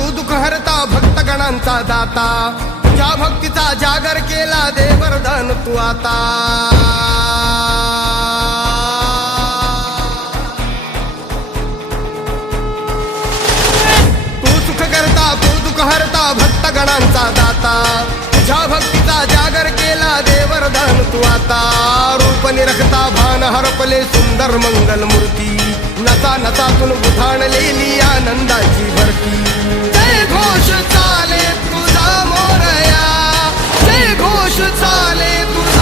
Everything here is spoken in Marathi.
तू दुःख हरता भक्तगणांचा दाता, तुझ्या भक्तीचा जागर केला दे वरदान तू आता। तू सुख करता तू दुःख हरता भक्तगणांचा दाता, तुझ्या भक्तीचा जागर केला दे वरदान तू आता। रूप निरखता भान हरपले सुंदर मंगल मूर्ती, नसा नसातून उधाणलेली आनंदाची भरती। जय घोष चाले तुझा मोरया, जय घोष चाले तुझा